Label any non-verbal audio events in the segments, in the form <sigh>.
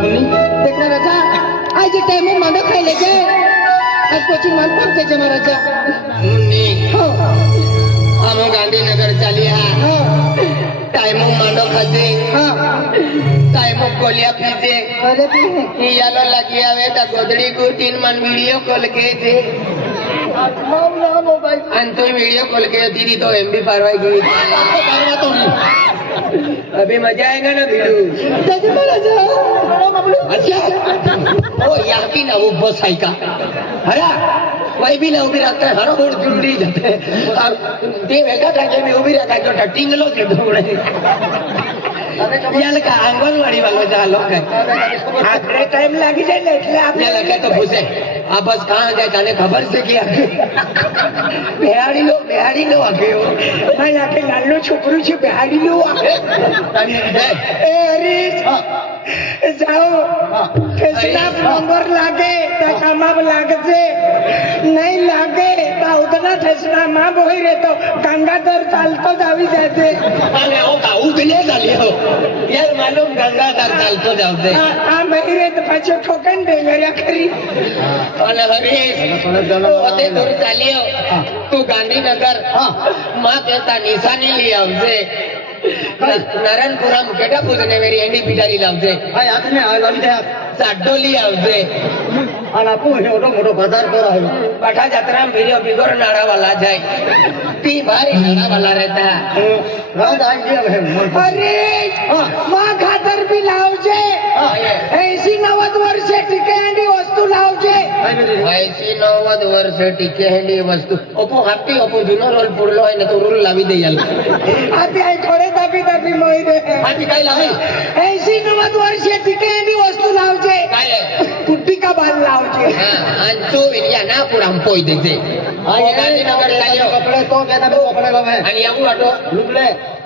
mami. Dekna raja, aaj time mano khai le je. Aaj kochi man pan ke jama raja. Muni. Ho. Amo Gandhi Nagar chali ha. Ho. Time mano khaje. Ha. Time kolia pije. Kole pije. Yalo lagi ave ta godri ko tin man video kol ke je. અને તું video call કે દીદી તો એમ બી ફરવાઈ ગઈ ફરવા તો નહીં अभी मजा आएगा ना भिडू दादी महाराजा अच्छा ओ यहाँ की ना वो बस है का हरा ભાઈ ને ઊભી રાખતા હરો બોલ ચૂંટણી જતે. તે ભેગા થાય એમ ઊભી રાખતા જોટા ટીંગલો છે ધોળે યાલકા આંગણવાડી વાળો જા ટાઈમ લાગી જાય ને એટલે આપણે લખે તો ભૂસે. આ બસ કાણ જાય તને ખબર છે કે બિહારી લો બિહારી લો આપ્યો ભાઈ આખે લાલનું છોકરું છે બિહારી લો આખે. એ જાઓ ફેસલા નંબર લાગે તો કામાબ લાગશે નહીં લાગે તો ઉતના ફેસલા માં બોઈ રે તો ગંગાધર ચાલતો જ આવી જશે અને હું કાવું જ નહીં ચાલી હો યાર માલુમ ગંગાધર ચાલતો જ આવશે આ આ બહી રે તો પાછો ઠોકન ડેંગરિયા ખરી અને હરીશ પોતે દૂર ચાલ્યો તું ગાંધીનગરમાં કહેતા નિશાની લઈ આવજે નારાયણપુરમ કેટા પૂજને મેરી એન્ડી પિટારી લાવજે સાડો લઈ આવજે. પાઠા જાત્રા બિગોર નાડા વાલા જાય. તી ભારી નાડા વાલા રહેતા અરે માં ખાતર બી લાવજે. એસી એસી નવ્વદ વર્ષે ટીકે હેલી વસ્તુ. ઓપો હાપી ઓપો જૂનો રોલ પૂરલો હોય ને તો રૂલ લાવી દઈ આલ આ થોડે દાબી દાબી મોઈ દે. હાથી કઈ લાવી? એસી નવદ વર્ષે ટીકેન્ડી વસ્તુ લાવજે. કાલે બાલ લાવજે. હા અંચો વિરિયા ના પુરામ પોઈ દેજે ગાંધીનગર ચાલ્યો. અને આવું વાટો.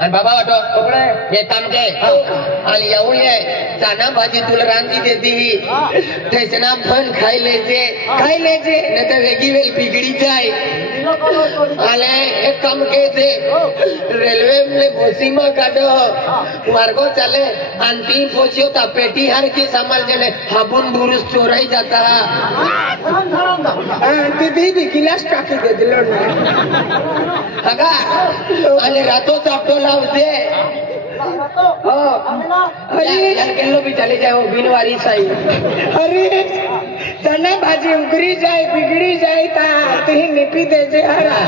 અને બાબા વાટો. એ તમ કે અને આવું એ ચાના ભાજી તુલ રાંધી દેતી ફન ખાઈ લેજે. ખાઈ લેજે ને તો વેગી વેલ પીગળી જાય અને એક કામ કે છે રેલવે ને ભોસીમાં કાઢો માર્ગો ચાલે આંટી પહોંચ્યો તા પેટી હાર કે સામાન જેને હાબુન બુરુસ ચોરાઈ જતા હા તે દીદી ગિલાસ ટાકી દે દિલો ને હગા અને રાતો ચાપટો લાવજે હરીશ કેટલો બી ચાલી જાય ઓ બિનવારી સાઈ હરીશ તને ભાજી ઉઘરી જાય બિગડી જાય તા તે નીપી દેજે હારા.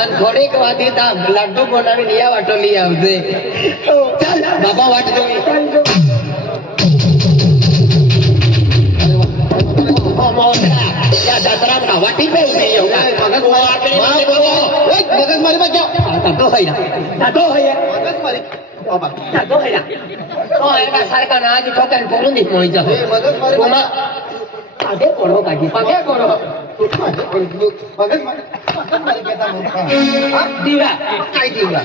અને થોડીક વાતી તા લાડુ બનાવી લિયા વાટો લઈ આવજે. ચાલ બાબા વાટ જોઈ. ચાલજો ઓ મોટરા યા જાત્રા માં વાટી પે ઊભી હોગા તાતો હોય તાતો હોય તાતો હોય ઓ એકા સરકા ના આજ ઠોકે ને પોરું દી મોઈ જાવ કોમા આગે કોડો કાજી પાગે કોડો દીવા કાઈ દીવા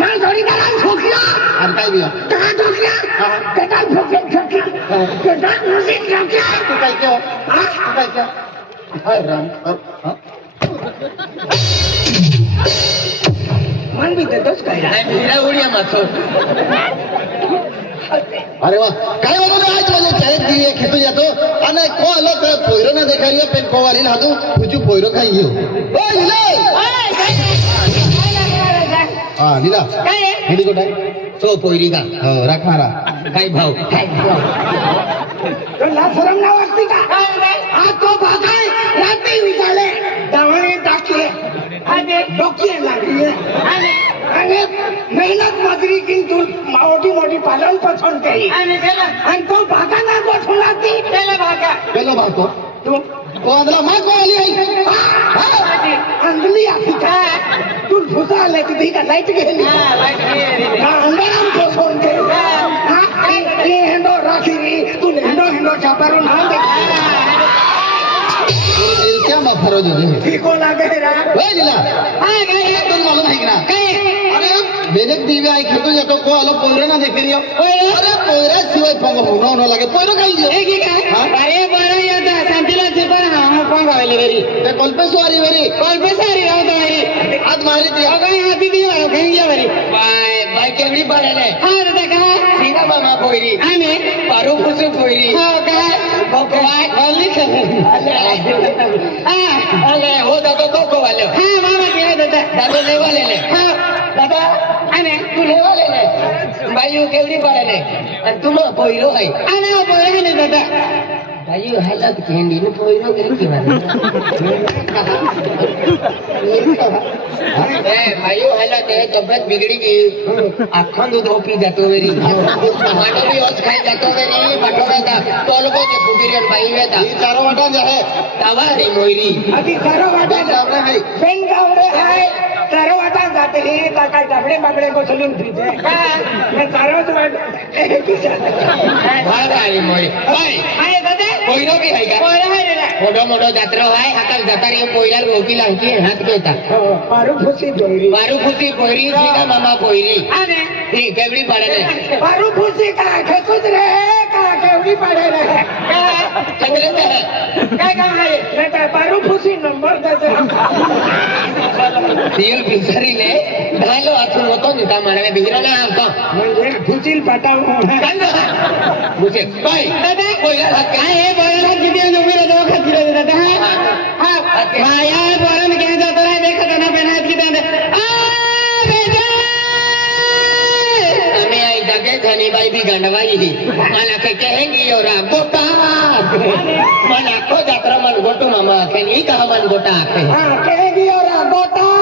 ના થોડી તારા છોકરા કા છોકરા કેટા ફોકે છોકરા કેટા મુસી છોકરા મન બી તો જ કર્યા આ ભૂરા ઉડિયા માથો અરે વાહ. કઈ વાંધો નહીં આજ વાગે ક્યારેક જઈએ ખેતો જતો અને કો અલગ પોયરો ના દેખાડ્યો પેન કોવાલી હાથું પૂછ્યું પોયરો ખાઈ ગયો. ઓય લીલા! હા લીલા. હેડી ગોટાઈ તો પોઈરી કા હા રાખ મારા. કાઈ ભાવ. તો ના શરમ ના વાગતી કા? આ તો ભાગાય રાતે વિચાલે દાવણે અને ડોકીએ લાગીએ. અને અને મહેનત મજૂરી કી તું મોટી મોટી પાલન પછણ કરી અને અને તો ભાગા ના ગોઠુલાતી પેલા ભાગા. પેલો ભાગો તું? કો માં કોલી આવી અંગલી આપી. થા તું ભૂસા લે દીકા લાઈટ ગયેલી હા અંગરામ પોષણ કે હા. એ હેંડો રાખી તું હેંડો હેંડો ચાપારો ના मला भरो दिली की कोणा गहिरा होय दिला हाय काय दोन मालूम आहे ना काय अरे बेजक दिवे आहे खेळून येतो को आलो पोयरा ना देखील होय अरे पोयरा शिवाय पंग होणं न लागे पोयरा काय दियो हे की काय अरे बरं येता शांतीला से पण हा पंग आले वेरी ते कल्पेश्वरी वेरी कल्पेश्वरी राव तवारी आज मारी ती अगं आधी दी वाला घेंगिया वेरी बाय बाय केवढी बरले हा दादा का सीना मामा पोयरी आणि पारू फुसू पोयरी हो काय बकवाय ऑनली હા કા અલે હો દાદો કોકો વાલ્યો હા મામા કેવા દાદા દાદો લેવા લે લે હા. દાદા આને તું લેવા લે લે કેવડી પડે ને અને તું ને દાદા કયું હાલત કેન્ડી નું પોઈરો કે કેવાનું એ માયું હાલત એ તબિયત બિગડી ગઈ આખો દૂધ ઓપી જતો વેરી માટો બી ઓસ ખાઈ જતો વેરી માટો રહેતા તો લોકો કે ફૂટીરિયલ ભાઈ વેતા ઈ તારો વાટા જહે તાવા રે મોઈરી આથી તારો વાટા જાવડે હે બેન ગાવડે હે તાरो वाटा जाते ही ता काय डबडे बाबडे कोसलून तुझे काय तारोच वाट भाग आली मोई बाय आहे दादा कोयरो बी आहे का कोयरो आहे रे मोठो मोठो जात्रा आहे आता जातारी कोयला रोपी लावती हात कोयता पारू खुशी कोयरी पारू खुशी कोयरी सीधा मामा कोयरी आने ती केवडी पाडे रे पारू खुशी का खेकूच रे का केवडी पाडे रे काय काय काम आहे रे पारू खुशी नंबर दे તીર પિસરીને ઢાલો આથું નતો ને તા મારે. બિગરા ના આવતા મને ફૂચીલ પાટાવ ફૂચે ભાઈ દાદા કોઈ રાત આ એ બોલના કીધી ને મેરે દો ખતરે દાદા. હા માયા બોલન કે જતો રહે દેખો તને પહેલા જ કીધા આ બેટા! તમે આઈ દગે ધની ભાઈ ભી ગંડવાઈ મને કે કહેંગી ઓ રા ગોટા મને આખો જાત્રા મન ગોટુ મામા કે ની કહવન ગોટા કે કહેંગી ઓ રા ગોટા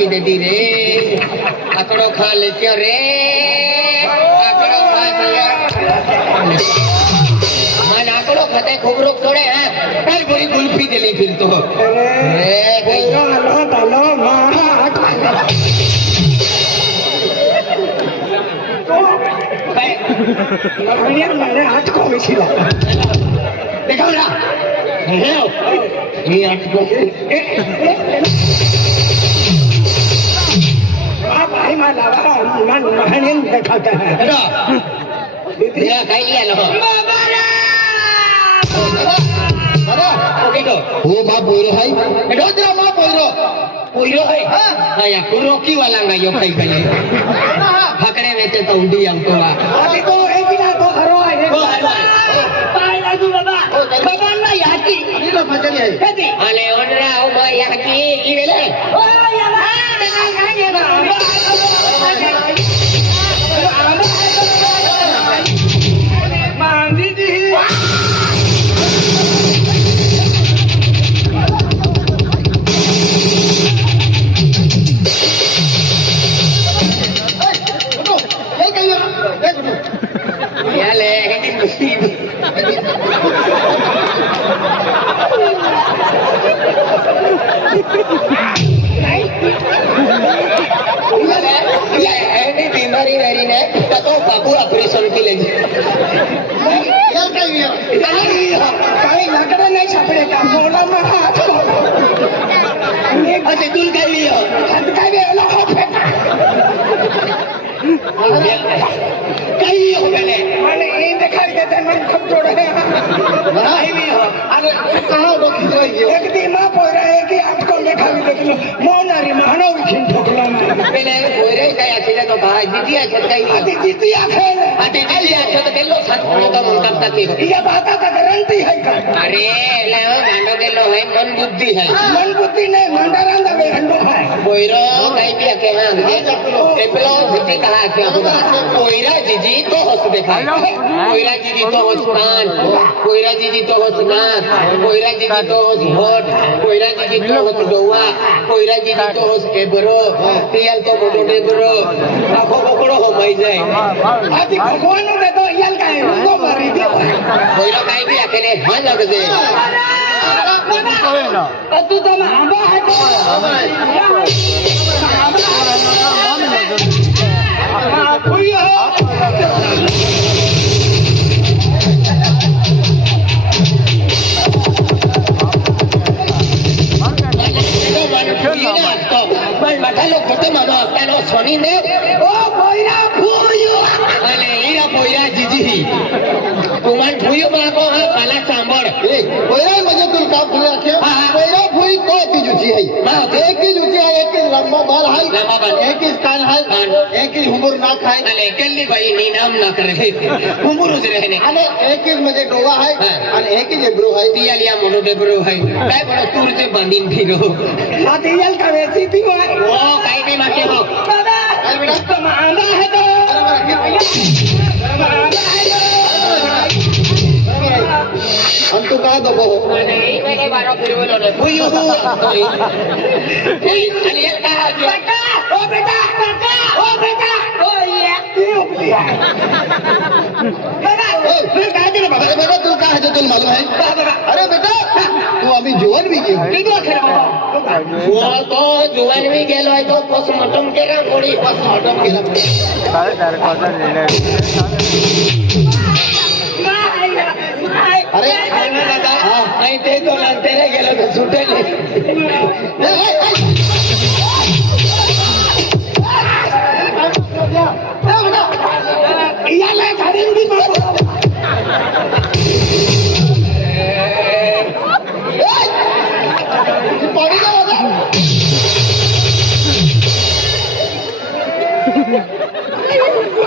કીધે દી રે આકડો ખા લેત્યો રે આકડો ખા મન આકડો ખાતે ખોબરો છોડે હા કઈ બોલી ગુલફી દેલી ફિરતો રે કઈ હલો હલો મારા લડણિયા લડે આટકો બેસી લા દેખાવ ના હેવ એ આટકો ફકડે વેચે તો ઊંડી આવતો આ. અભી તો એક ના તો હરો આય ઓ હાલો પાય લાગુ બાબા. બાબા ના યાકી. ઈ તો ફજરી હાઈ કદી આલે ઓનરા ઓ યાકી ઈ ઓ યાલા ના ગાગે બીમારી વેરીને તો બાપુ ઓપરેશનથી લેજે યાર કઈ યાર કઈ લાકડા નહીં સાંભળે કા મોડામાં હાથ અચ્છા તું કઈ લ્યો કઈ વેલો કઈ લ્યો પેલે મને એ દેખાડી દેતે મને ખબ જોડે કઈ લ્યો અરે કહા રોકી જોઈ ગયો એક દી માં પોરા એક આટકો દેખાડી દેતલો મોનારી માનો ઉઠીન ઠોકલા પેલે કોરે કયા છે તો ભાઈ જીતી છે કઈ આતી જીતી આખે આટી જીતી છે તો કેટલો સાથ પડ્યો તો થતી હોય. યા બાકા કા ગારંટી હે કા અરે એટલે ગાંડો કેલો હે મન બુદ્ધિ હે મન બુદ્ધિ ને ગાંડા રાંડા બે હંડો હે કોઈરો કઈ પી કે હા. એ પેલો જીજી કહા ભગવાન yang kayak lu bari dia. Boiro kayak dia kene hanya gede. Kau tuh sama abah. કી હુંગુર ના ખાય અને કેટલી ભાઈ ની નામ ના કરે ઉમરું જ રહે ને અને એક કી મજે ડોવા હઈ હા. અને એક કી જેબ્રો હઈ તિયાલિયા મોટો ડેબરો હોય કાંઈ પણ તું રીતે બાંધીને ફીરો આ દિયલ का वैसी थी वो ઓ કાંઈ બી માં કેવો दादा अरे बेटा। तुम आंबा है तो हम तो कहा दबो અને એ મેં મારો ફેરવેલો ને ફૂયું તો એ અને એક કા बेटा ओ बेटा बेटा तू का है जो तुम मालूम है अरे बेटा तू अभी जुवन भी गेलो तो जुवन भी गेलो है तो पोस्टमार्टम के ना थोड़ी पोस्टमार्टम के ना सारे सारे कॉर्नर ले ले अरे नहीं ते तो लंतेरे गेलो तो छूटे नहीं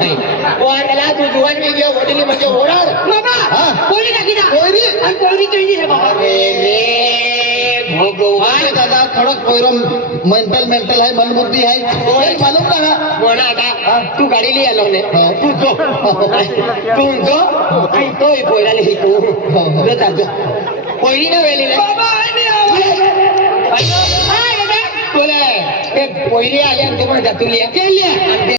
<laughs> Por lo tanto, yo no te lo digo. Por lo tanto, por lo tanto, mentalmente, hay un montón de ahí. Por lo lo tanto, por lo tanto, por lo tanto, por lo tanto, por lo tanto, por lo tanto, por lo tanto, por lo tanto, por lo tanto, por lo tanto, por lo tanto, por lo tanto, por lo tanto, por lo tanto,